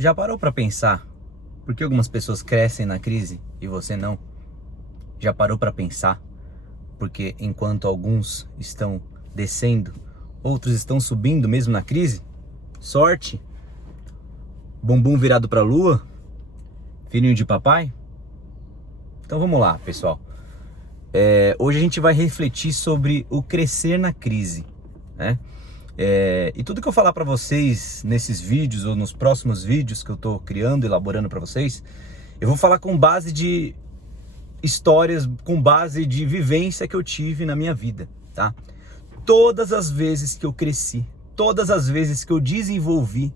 Já parou para pensar por que algumas pessoas crescem na crise e você não? Já parou para pensar porque enquanto alguns estão descendo, outros estão subindo mesmo na crise? Sorte? Bumbum virado para a lua? Filhinho de papai? Então vamos lá, pessoal. Hoje a gente vai refletir sobre o crescer na crise, né? E tudo que eu falar para vocês nesses vídeos ou nos próximos vídeos que eu tô criando, elaborando para vocês, eu vou falar com base de histórias, com base de vivência que eu tive na minha vida, tá? Todas as vezes que eu cresci, todas as vezes que eu desenvolvi,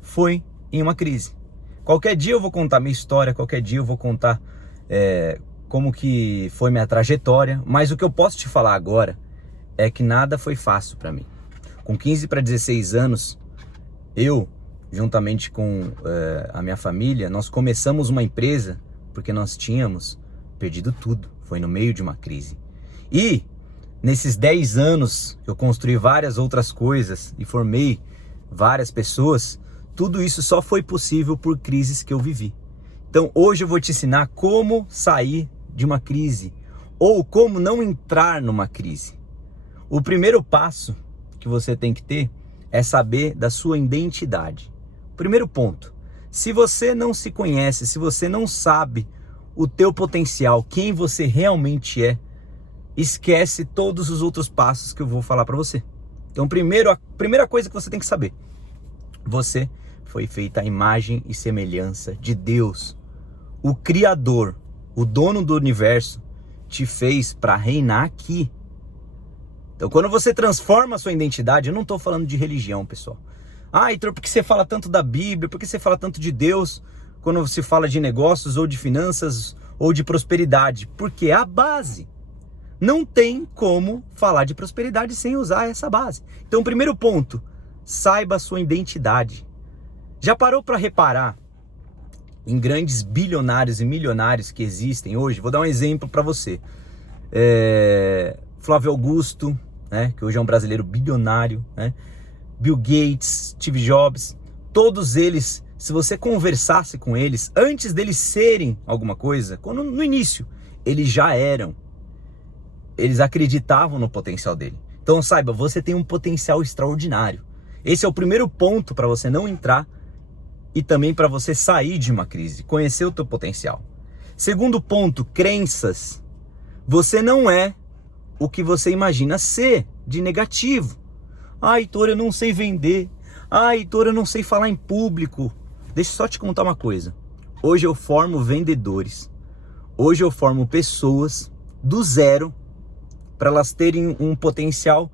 foi em uma crise. Qualquer dia eu vou contar minha história, qualquer dia eu vou contar como que foi minha trajetória, mas o que eu posso te falar agora é que nada foi fácil para mim. Com 15 para 16 anos, eu, juntamente com a minha família, nós começamos uma empresa porque nós tínhamos perdido tudo. Foi no meio de uma crise. E nesses 10 anos eu construí várias outras coisas e formei várias pessoas. Tudo isso só foi possível por crises que eu vivi. Então hoje eu vou te ensinar como sair de uma crise ou como não entrar numa crise. O primeiro passo que você tem que ter é saber da sua identidade. Primeiro ponto, se você não se conhece, se você não sabe o teu potencial, quem você realmente é, esquece todos os outros passos que eu vou falar para você. Então a primeira coisa que você tem que saber, você foi feita à imagem e semelhança de Deus. O Criador, o dono do universo, te fez para reinar aqui. Então quando você transforma a sua identidade, eu não estou falando de religião, pessoal. Heitor, por que você fala tanto da Bíblia? Por que você fala tanto de Deus quando se fala de negócios ou de finanças ou de prosperidade? Porque é a base. Não tem como falar de prosperidade sem usar essa base. Então primeiro ponto, saiba a sua identidade. Já parou para reparar em grandes bilionários e milionários que existem hoje? Vou dar um exemplo para você. Flávio Augusto, né, que hoje é um brasileiro bilionário, né? Bill Gates, Steve Jobs, todos eles, se você conversasse com eles, antes deles serem alguma coisa, no início, eles já eram. Eles acreditavam no potencial dele. Então saiba, você tem um potencial extraordinário. Esse é o primeiro ponto para você não entrar e também para você sair de uma crise, conhecer o teu potencial. Segundo ponto, crenças. Você não é o que você imagina ser de negativo. Heitor, eu não sei vender. Heitor, eu não sei falar em público. Deixa eu só te contar uma coisa. Hoje eu formo vendedores. Hoje eu formo pessoas do zero para elas terem um potencial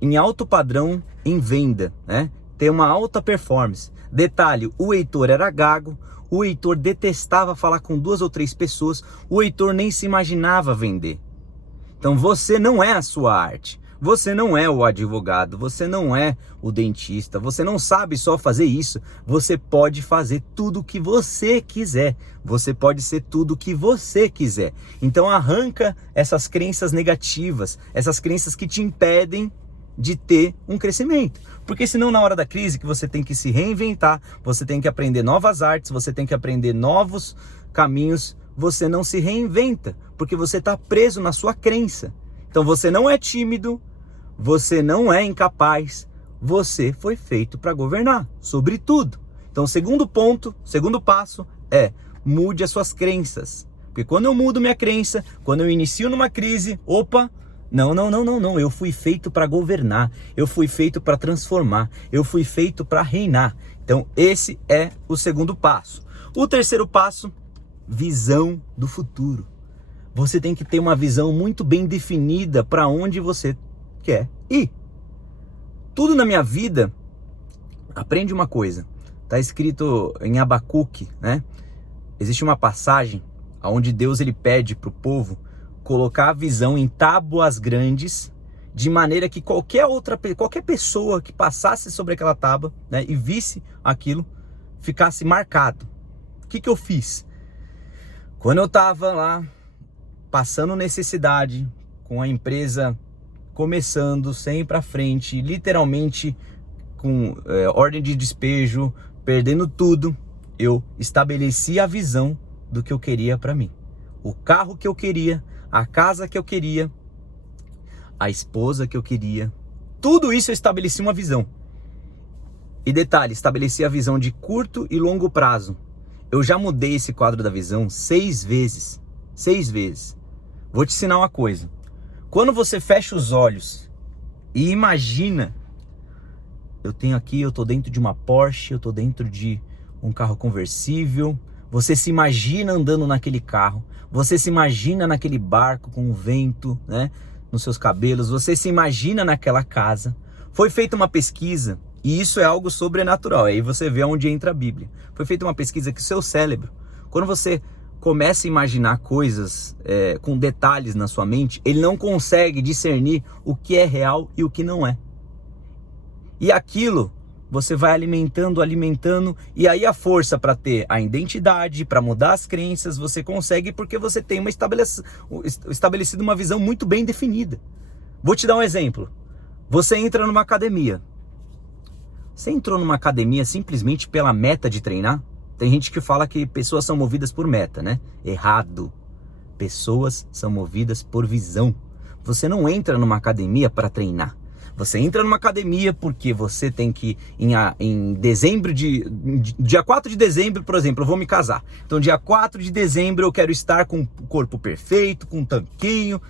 em alto padrão em venda, né? Ter uma alta performance. Detalhe, o Heitor era gago, o Heitor detestava falar com 2 ou 3 pessoas, o Heitor nem se imaginava vender. Então você não é a sua arte, você não é o advogado, você não é o dentista, você não sabe só fazer isso, você pode fazer tudo o que você quiser, você pode ser tudo o que você quiser. Então arranca essas crenças negativas, essas crenças que te impedem de ter um crescimento, porque senão na hora da crise que você tem que se reinventar, você tem que aprender novas artes, você tem que aprender novos caminhos, você não se reinventa, porque você está preso na sua crença. Então você não é tímido, você não é incapaz, você foi feito para governar sobre tudo. Então segundo passo é mude as suas crenças, porque quando eu mudo minha crença, quando eu inicio numa crise, não, eu fui feito para governar, eu fui feito para transformar, eu fui feito para reinar. Então esse é o segundo passo. O terceiro passo, visão do futuro. Você tem que ter uma visão muito bem definida para onde você quer ir. Tudo na minha vida, aprende uma coisa, está escrito em Abacuque, né? Existe uma passagem onde Deus ele pede para o povo colocar a visão em tábuas grandes, de maneira que qualquer pessoa que passasse sobre aquela tábua, né, e visse aquilo, ficasse marcado. O que eu fiz? Quando eu estava lá, passando necessidade, com a empresa começando, sem ir para frente, literalmente com ordem de despejo, perdendo tudo, eu estabeleci a visão do que eu queria para mim. O carro que eu queria, a casa que eu queria, a esposa que eu queria. Tudo isso eu estabeleci uma visão. E detalhe, estabeleci a visão de curto e longo prazo. Eu já mudei esse quadro da visão 6 vezes. 6 vezes. Vou te ensinar uma coisa. Quando você fecha os olhos e imagina, eu tô dentro de uma Porsche, eu tô dentro de um carro conversível. Você se imagina andando naquele carro. Você se imagina naquele barco com o vento, né, nos seus cabelos. Você se imagina naquela casa. Foi feita uma pesquisa, e isso é algo sobrenatural. Aí você vê onde entra a Bíblia. Foi feita uma pesquisa que o seu cérebro, quando você começa a imaginar coisas com detalhes na sua mente, ele não consegue discernir o que é real e o que não é. E aquilo você vai alimentando, e aí a força para ter a identidade, para mudar as crenças, você consegue porque você tem estabelecido uma visão muito bem definida. Vou te dar um exemplo. Você entra numa academia. Você entrou numa academia simplesmente pela meta de treinar? Tem gente que fala que pessoas são movidas por meta, né? Errado. Pessoas são movidas por visão. Você não entra numa academia para treinar. Você entra numa academia porque você tem que, em dezembro, dia 4 de dezembro, por exemplo, eu vou me casar. Então, dia 4 de dezembro eu quero estar com o corpo perfeito, com um tanquinho.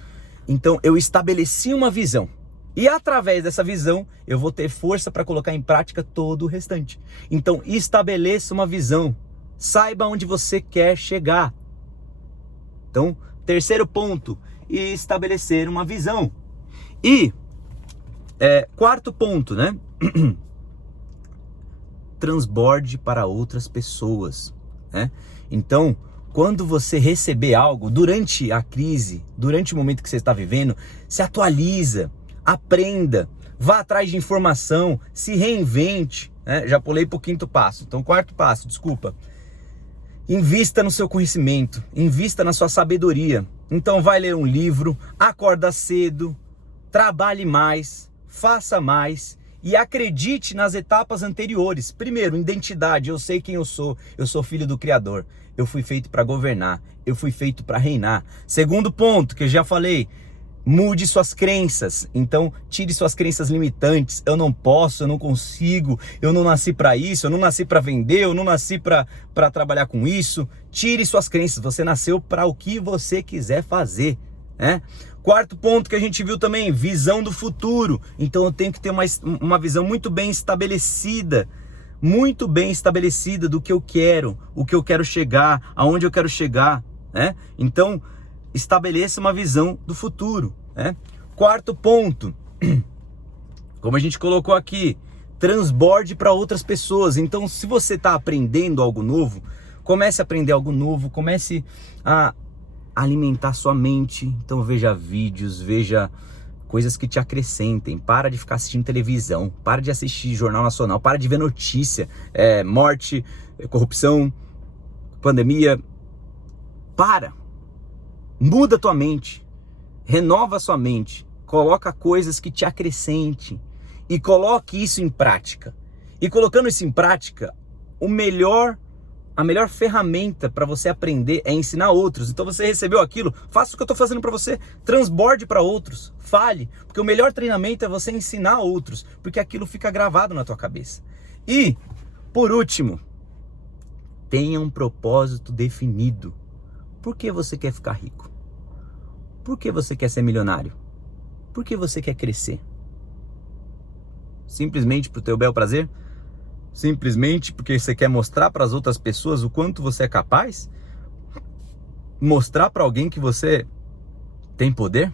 Então, eu estabeleci uma visão. E através dessa visão, eu vou ter força para colocar em prática todo o restante. Então, estabeleça uma visão. Saiba onde você quer chegar. Então, terceiro ponto, estabelecer uma visão. E quarto ponto, né? Transborde para outras pessoas, né? Então, quando você receber algo durante a crise, durante o momento que você está vivendo, se atualiza, aprenda, vá atrás de informação, se reinvente, né? Já pulei para o quinto passo. Então, quarto passo, desculpa. Invista no seu conhecimento, invista na sua sabedoria. Então, vai ler um livro, acorda cedo, trabalhe mais, faça mais e acredite nas etapas anteriores. Primeiro, identidade, eu sei quem eu sou filho do Criador, eu fui feito para governar, eu fui feito para reinar. Segundo ponto, que eu já falei, mude suas crenças. Então, tire suas crenças limitantes. Eu não posso, eu não consigo, eu não nasci para isso, eu não nasci para vender, eu não nasci para trabalhar com isso. Tire suas crenças, você nasceu para o que você quiser fazer, né? Quarto ponto que a gente viu também, visão do futuro. Então eu tenho que ter uma visão muito bem estabelecida do que eu quero, o que eu quero chegar, aonde eu quero chegar, né? Então, estabeleça uma visão do futuro, né? Quarto ponto, como a gente colocou aqui, transborde para outras pessoas. Então, se você está aprendendo algo novo, comece a aprender algo novo, comece a alimentar sua mente. Então veja vídeos, veja coisas que te acrescentem. Para de ficar assistindo televisão, para de assistir Jornal Nacional, para de ver notícia, morte, corrupção, pandemia. Muda tua mente, renova sua mente, coloca coisas que te acrescentem e coloque isso em prática. E colocando isso em prática, a melhor ferramenta para você aprender é ensinar outros. Então você recebeu aquilo, faça o que eu estou fazendo para você, transborde para outros, fale, porque o melhor treinamento é você ensinar outros, porque aquilo fica gravado na tua cabeça. E, por último, tenha um propósito definido. Por que você quer ficar rico? Por que você quer ser milionário? Por que você quer crescer? Simplesmente para o teu bel prazer? Simplesmente porque você quer mostrar para as outras pessoas o quanto você é capaz? Mostrar para alguém que você tem poder?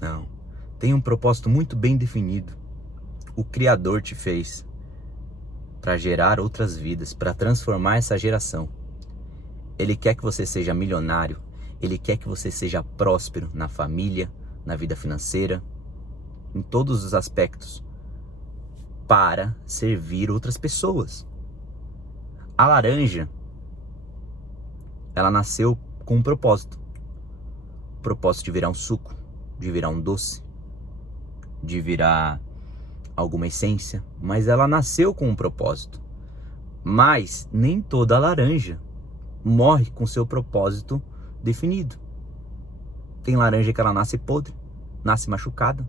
Não. Tem um propósito muito bem definido. O Criador te fez para gerar outras vidas, para transformar essa geração. Ele quer que você seja milionário. Ele quer que você seja próspero na família, na vida financeira, em todos os aspectos, para servir outras pessoas. A laranja, ela nasceu com um propósito. O propósito de virar um suco, de virar um doce, de virar alguma essência, mas ela nasceu com um propósito. Mas nem toda laranja morre com seu propósito definido. Tem laranja que ela nasce podre, nasce machucada.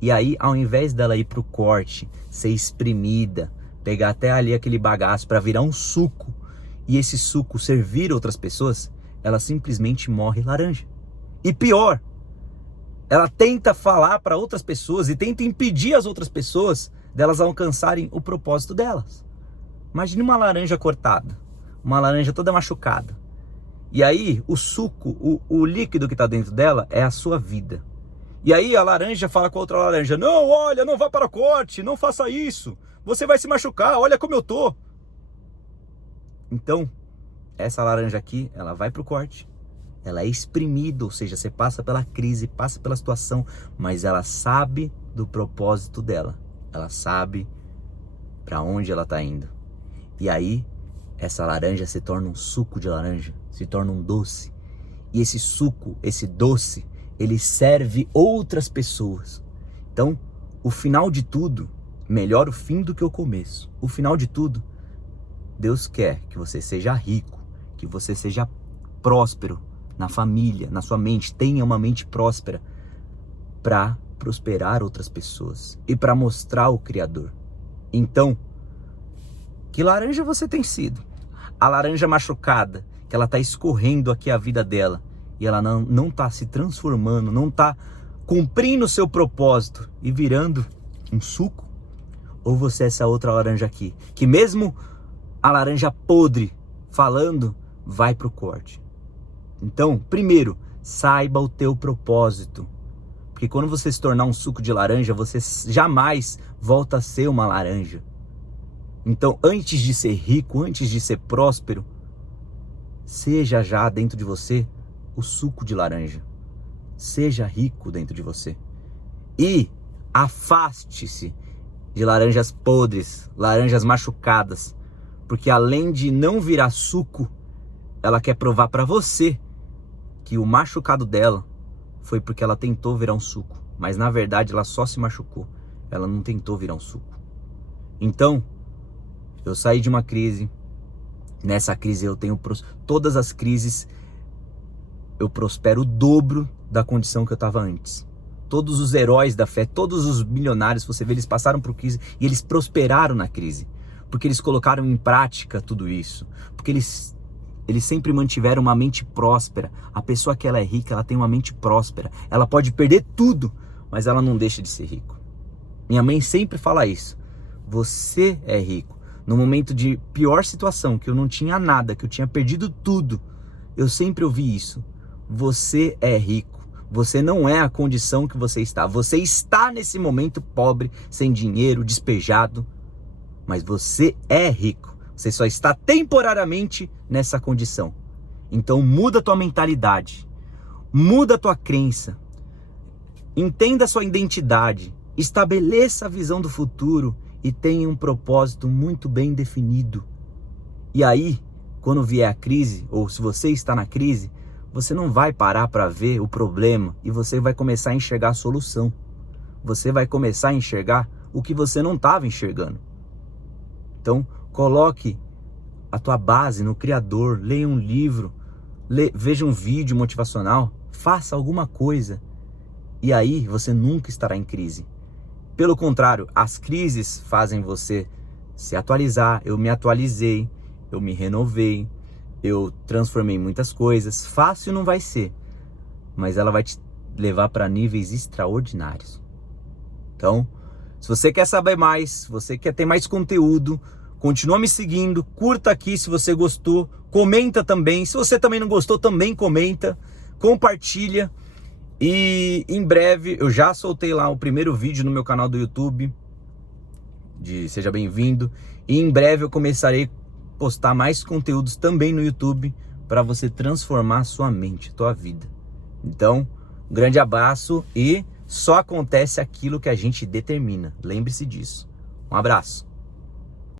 E aí, ao invés dela ir pro corte, ser espremida, pegar até ali aquele bagaço para virar um suco, e esse suco servir outras pessoas, ela simplesmente morre laranja. E pior, ela tenta falar para outras pessoas e tenta impedir as outras pessoas delas alcançarem o propósito delas. Imagine uma laranja cortada, uma laranja toda machucada. E aí o suco, o líquido que está dentro dela é a sua vida. E aí a laranja fala com a outra laranja: não, olha, não vá para o corte, não faça isso, você vai se machucar, olha como eu tô. Então, essa laranja aqui, ela vai para o corte, ela é exprimida, ou seja, você passa pela crise, passa pela situação, mas ela sabe do propósito dela, ela sabe para onde ela está indo. E aí, essa laranja se torna um suco de laranja, se torna um doce. E esse suco, esse doce, ele serve outras pessoas. Então, o final de tudo, melhor o fim do que o começo. O final de tudo, Deus quer que você seja rico, que você seja próspero na família, na sua mente, tenha uma mente próspera para prosperar outras pessoas e para mostrar o Criador. Então, que laranja você tem sido? A laranja machucada, que ela está escorrendo aqui a vida dela e ela não está se transformando, não está cumprindo o seu propósito e virando um suco? Ou você é essa outra laranja aqui, que mesmo a laranja podre falando, vai para o corte? Então, primeiro, saiba o teu propósito. Porque quando você se tornar um suco de laranja, você jamais volta a ser uma laranja. Então, antes de ser rico, antes de ser próspero, seja já dentro de você o suco de laranja. Seja rico dentro de você. E afaste-se de laranjas podres, laranjas machucadas. Porque além de não virar suco, ela quer provar para você que o machucado dela foi porque ela tentou virar um suco. Mas na verdade ela só se machucou. Ela não tentou virar um suco. Então, eu saí de uma crise. Nessa crise eu tenho... Todas as crises eu prospero o dobro da condição que eu estava antes. Todos os heróis da fé, todos os milionários, você vê, eles passaram por crise e eles prosperaram na crise. Porque eles colocaram em prática tudo isso. Porque eles sempre mantiveram uma mente próspera. A pessoa que ela é rica, ela tem uma mente próspera. Ela pode perder tudo, mas ela não deixa de ser rico. Minha mãe sempre fala isso. Você é rico. No momento de pior situação, que eu não tinha nada, que eu tinha perdido tudo, eu sempre ouvi isso. Você é rico. Você não é a condição que você está. Você está nesse momento pobre, sem dinheiro, despejado, mas você é rico. Você só está temporariamente nessa condição. Então muda a tua mentalidade, muda a tua crença, entenda a sua identidade, estabeleça a visão do futuro e tenha um propósito muito bem definido. E aí, quando vier a crise, ou se você está na crise, você não vai parar para ver o problema e você vai começar a enxergar a solução. Você vai começar a enxergar o que você não estava enxergando. Então, coloque a tua base no Criador, leia um livro, veja um vídeo motivacional, faça alguma coisa. E aí você nunca estará em crise. Pelo contrário, as crises fazem você se atualizar. Eu me atualizei, eu me renovei, eu transformei muitas coisas. Fácil não vai ser, mas ela vai te levar para níveis extraordinários. Então, se você quer saber mais, se você quer ter mais conteúdo, continua me seguindo, curta aqui se você gostou, comenta também. Se você também não gostou, também comenta, compartilha. E em breve, eu já soltei lá o primeiro vídeo no meu canal do YouTube, de Seja Bem-vindo. E em breve eu começarei a postar mais conteúdos também no YouTube, para você transformar a sua mente, a tua vida. Então, um grande abraço e só acontece aquilo que a gente determina. Lembre-se disso. Um abraço.